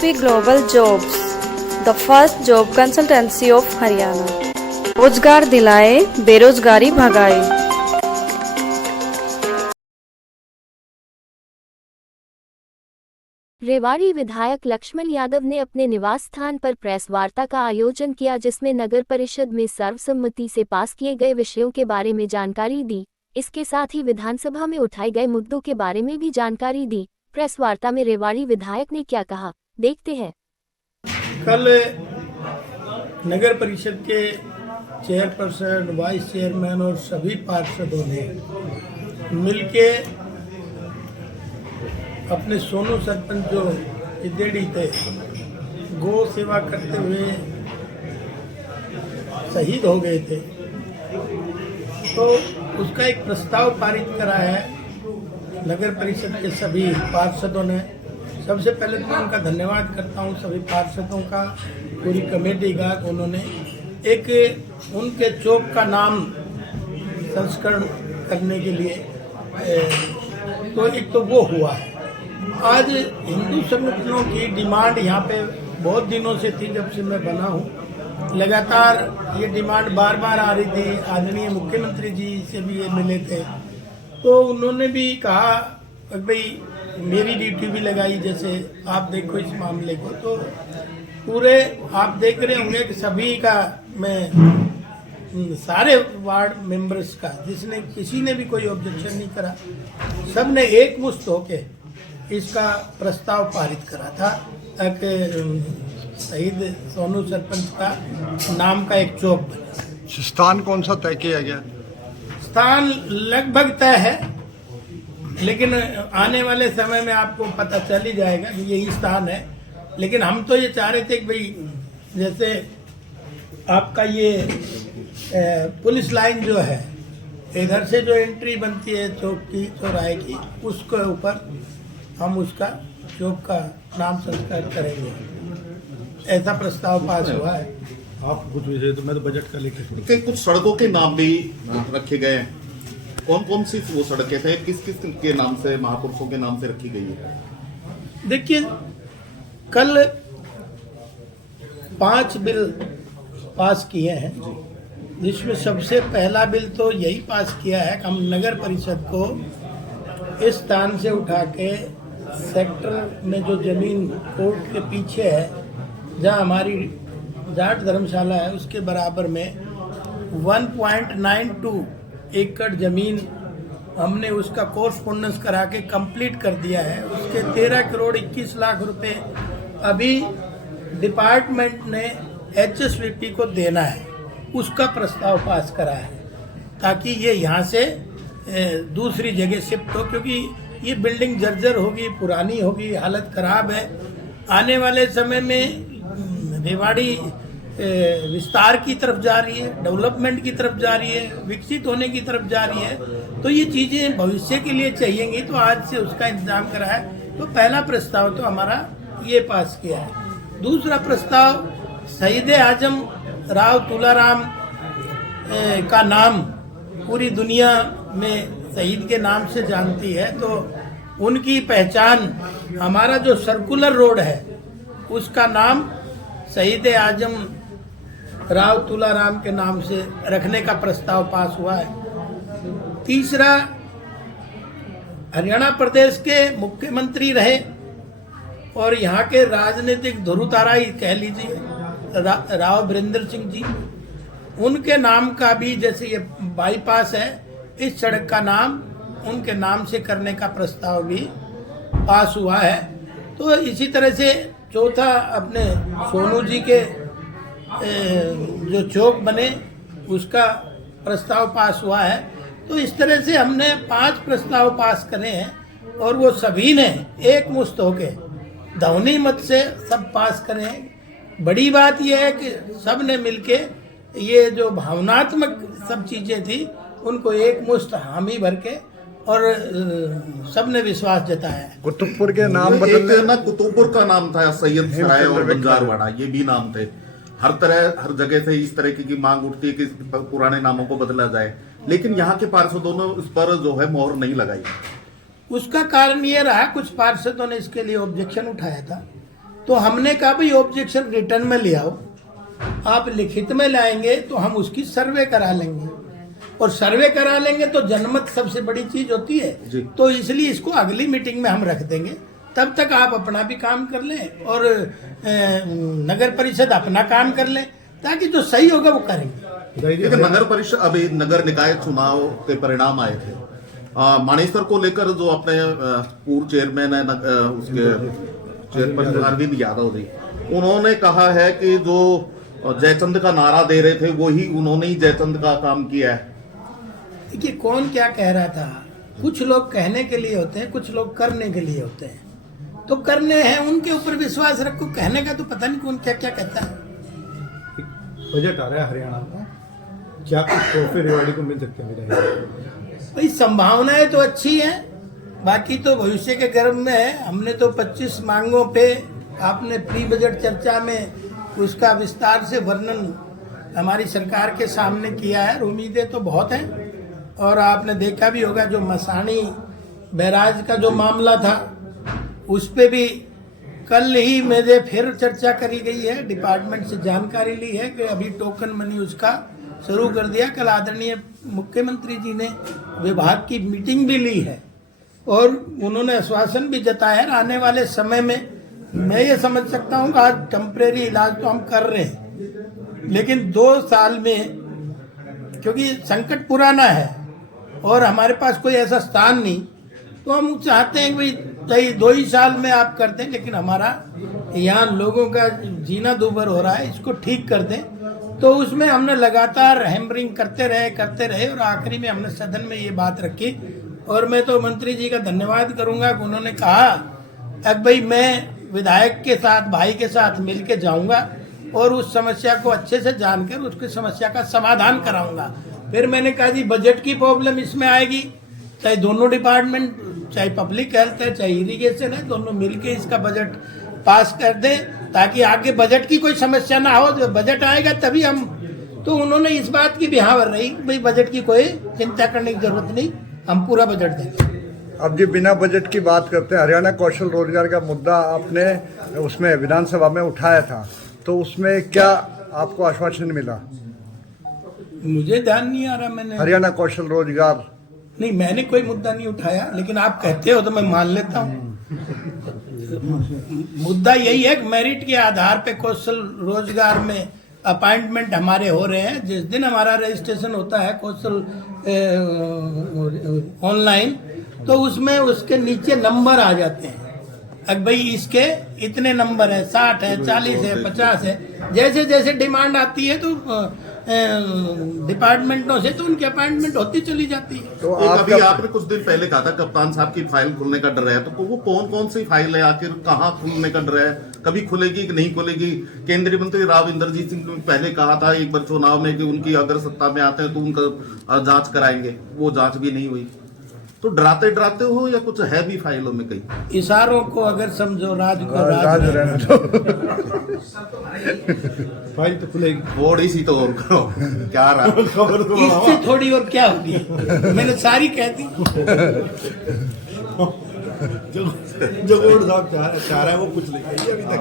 SP Global Jobs, the first job consultancy of Haryana. रोजगार दिलाए, बेरोजगारी भगाए। रेवाड़ी विधायक लक्ष्मण यादव ने अपने निवास स्थान पर प्रेस वार्ता का आयोजन किया, जिसमें नगर परिषद में सर्वसम्मति से पास किए गए विषयों के बारे में जानकारी दी। इसके साथ ही विधानसभा में उठाए गए मुद्दों के बारे में भी जानकारी दी। प्रेस वार्ता में रेवाड़ी विधायक ने क्या कहा, देखते हैं। कल नगर परिषद के चेयरपर्सन, वाइस चेयरमैन और सभी पार्षदों ने मिलके अपने सोनू सरपंच जो इदेड़ी थे, गौ सेवा करते हुए शहीद हो गए थे, तो उसका एक प्रस्ताव पारित करा है नगर परिषद के सभी पार्षदों ने। सबसे पहले तो मैं उनका धन्यवाद करता हूं, सभी पार्षदों का, पूरी कमेटी का। उन्होंने एक उनके चौक का नाम संस्करण करने के लिए तो एक तो वो हुआ है। आज हिंदू संगठनों की डिमांड यहाँ पे बहुत दिनों से थी, जब से मैं बना हूँ लगातार ये डिमांड बार बार आ रही थी। आदरणीय मुख्यमंत्री जी से भी ये मिले थे, तो उन्होंने भी कहा भाई मेरी ड्यूटी भी लगाई, जैसे आप देखो इस मामले को, तो पूरे आप देख रहे होंगे कि सभी का, मैं सारे वार्ड मेंबर्स का, जिसने किसी ने भी कोई ऑब्जेक्शन नहीं करा, सब ने एक मुश्त होके इसका प्रस्ताव पारित करा था ताकि शहीद सोनू सरपंच का नाम का एक चौक बने। स्थान कौन सा तय किया गया? स्थान लगभग तय है, लेकिन आने वाले समय में आपको पता चल ही जाएगा कि यही स्थान है। लेकिन हम तो ये चाह रहे थे कि भाई जैसे आपका ये पुलिस लाइन जो है, इधर से जो एंट्री बनती है चौक की, चौराहे की, उसके ऊपर हम उसका चौक का नाम संस्कार करेंगे, ऐसा प्रस्ताव पास हुआ है। आप कुछ विषय तो मैं तो बजट का लेके कुछ सड़कों के नाम भी रखे गए हैं। कौन कौन सी वो सड़कें थे, किस किस के नाम से, महापुरुषों के नाम से रखी गई है? देखिए, कल 5 बिल पास किए हैं, जिसमें सबसे पहला बिल तो यही पास किया है कि हम नगर परिषद को इस स्थान से उठा के सेक्टर में जो जमीन कोर्ट के पीछे है, जहां हमारी जाट धर्मशाला है, उसके बराबर में 1.92 एकड़ जमीन हमने उसका कोर्सपोंडेंस करा के कंप्लीट कर दिया है। उसके 13 करोड़ 21 लाख रुपए अभी डिपार्टमेंट ने HSVP को देना है, उसका प्रस्ताव पास करा है, ताकि ये यहाँ से दूसरी जगह शिफ्ट हो, क्योंकि ये बिल्डिंग जर्जर होगी, पुरानी होगी, हालत खराब है। आने वाले समय में रेवाड़ी विस्तार की तरफ जा रही है, डेवलपमेंट की तरफ जा रही है, विकसित होने की तरफ जा रही है, तो ये चीज़ें भविष्य के लिए चाहिएंगी, तो आज से उसका इंतजाम करा है। तो पहला प्रस्ताव तो हमारा ये पास किया है। दूसरा प्रस्ताव, शहीद आजम राव तुलाराम का नाम पूरी दुनिया में शहीद के नाम से जानती है, तो उनकी पहचान, हमारा जो सर्कुलर रोड है उसका नाम शहीद आजम राव तुलाराम के नाम से रखने का प्रस्ताव पास हुआ है। तीसरा, हरियाणा प्रदेश के मुख्यमंत्री रहे और यहाँ के राजनीतिक ध्रुवतारा ही कह लीजिए, राव वीरेंद्र सिंह जी, उनके नाम का भी, जैसे ये बाईपास है, इस सड़क का नाम उनके नाम से करने का प्रस्ताव भी पास हुआ है। तो इसी तरह से चौथा, अपने सोनू जी के जो चौक बने, उसका प्रस्ताव पास हुआ है। तो इस तरह से हमने 5 प्रस्ताव पास करे हैं और वो सभी ने एक मुश्त होके ध्वनि मत से सब पास करे हैं। बड़ी बात यह है कि सब ने मिलके ये जो भावनात्मक सब चीजें थी, उनको एक मुश्त हामी भर के और सबने विश्वास जताया। कुतुबपुर के नाम बदलने ना, कुतुबपुर का नाम था सैयद सराय और बंजारवाड़ा, ये भी नाम थे। हर हर जगह से इस तरह की मांग उठती है कि पुराने नामों को बदला जाए, लेकिन यहाँ के पार्षदों ने इस पर जो है मोहर नहीं लगाई। उसका कारण ये रहा, कुछ पार्षदों ने इसके लिए ऑब्जेक्शन उठाया था, तो हमने कहा भाई ऑब्जेक्शन रिटर्न में ले आओ, आप लिखित में लाएंगे तो हम उसकी सर्वे करा लेंगे, और सर्वे करा लेंगे तो जनमत सबसे बड़ी चीज होती है। तो इसलिए इसको अगली मीटिंग में हम रख देंगे, तब तक आप अपना भी काम कर लें और नगर परिषद अपना काम कर लें, ताकि जो सही होगा वो करेंगे। लेकिन नगर परिषद अभी नगर निकाय चुनाव के परिणाम आए थे, मानेसर को लेकर जो अपने पूर्व चेयरमैन है उसके चेयरपर्सन अरविंद यादव जी, उन्होंने कहा है कि जो जयचंद का नारा दे रहे थे वो ही उन्होंने ही जयचंद का काम किया है। देखिए कौन क्या कह रहा था, कुछ लोग कहने के लिए होते हैं, कुछ लोग करने के लिए होते हैं। तो करने हैं उनके ऊपर विश्वास रखो, कहने का तो पता नहीं कौन क्या क्या कहता है। बजट आ रहा है हरियाणा में, क्या कुछ तोहफे रेवाड़ी को मिल सकते हैं? भाई संभावनाएं तो अच्छी हैं, बाकी तो भविष्य के गर्भ में है। हमने तो 25 मांगों पे आपने प्री बजट चर्चा में उसका विस्तार से वर्णन हमारी सरकार के सामने किया है, और उम्मीदें तो बहुत हैं। और आपने देखा भी होगा जो मसानी बैराज का जो मामला था उस पे भी कल ही मेरे फिर चर्चा करी गई है, डिपार्टमेंट से जानकारी ली है कि अभी टोकन मनी उसका शुरू कर दिया। कल आदरणीय मुख्यमंत्री जी ने विभाग की मीटिंग भी ली है और उन्होंने आश्वासन भी जताया है आने वाले समय में। मैं ये समझ सकता हूँ कि आज टेम्परेरी इलाज तो हम कर रहे हैं, लेकिन 2 साल में, क्योंकि संकट पुराना है और हमारे पास कोई ऐसा स्थान नहीं, तो हम चाहते हैं कि भाई 2 ही साल में आप कर दें, लेकिन हमारा यहाँ लोगों का जीना दूभर हो रहा है, इसको ठीक कर दें। तो उसमें हमने लगातार हैमरिंग करते रहे और आखिरी में हमने सदन में ये बात रखी। और मैं तो मंत्री जी का धन्यवाद करूंगा कि उन्होंने कहा अब भाई मैं विधायक के साथ, भाई के साथ मिल के जाऊंगा और उस समस्या को अच्छे से जानकर उसकी समस्या का समाधान कराऊंगा। फिर मैंने कहा जी बजट की प्रॉब्लम इसमें आएगी, चाहे दोनों डिपार्टमेंट, चाहे पब्लिक हेल्थ है चाहे इरिगेशन है, दोनों मिलके इसका बजट पास कर दें ताकि आगे बजट की कोई समस्या ना हो। जब बजट आएगा तभी हम, तो उन्होंने इस बात की भी हाँ रही भाई बजट की कोई चिंता करने की जरूरत नहीं, हम पूरा बजट देंगे। अब जी बिना बजट की बात करते हैं, हरियाणा कौशल रोजगार का मुद्दा आपने उसमें विधानसभा में उठाया था, तो उसमें क्या आपको आश्वासन मिला? मुझे ध्यान नहीं आ रहा। मैंने हरियाणा कौशल रोजगार नहीं, मैंने कोई मुद्दा नहीं उठाया, लेकिन आप कहते हो तो मैं मान लेता हूँ। मुद्दा यही है कि मेरिट के आधार पे कौशल रोजगार में अपॉइंटमेंट हमारे हो रहे हैं। जिस दिन हमारा रजिस्ट्रेशन होता है कौशल ऑनलाइन, तो उसमें उसके नीचे नंबर आ जाते हैं, अब भाई इसके इतने नंबर है, 60 है, 40 है, 50 है। जैसे जैसे डिमांड आती है तो डिपार्टमेंटों से तो उनकी अपॉइंटमेंट होती चली जाती है। तो अभी आपने कुछ दिन पहले कहा था कप्तान साहब की फाइल खुलने का डर है, तो वो कौन सी फाइल है, आखिर कहाँ खुलने का डर है, कभी खुलेगी कि नहीं खुलेगी? केंद्रीय मंत्री राव इंद्रजीत सिंह ने पहले कहा था एक बार चुनाव में कि उनकी अगर सत्ता में आते हैं तो उनका जांच कराएंगे, वो जांच भी नहीं हुई। तो डराते डराते हो या कुछ है भी फाइलों में कहीं? इशारों को अगर समझो, राज को राज रहने दो। फाइल तो खुलेगी, थोड़ी सी तो और करो, क्या रहा इससे थोड़ी और क्या होगी, मैंने सारी कह दी। जो साहब चाह रहा है वो कुछ नहीं अभी तक।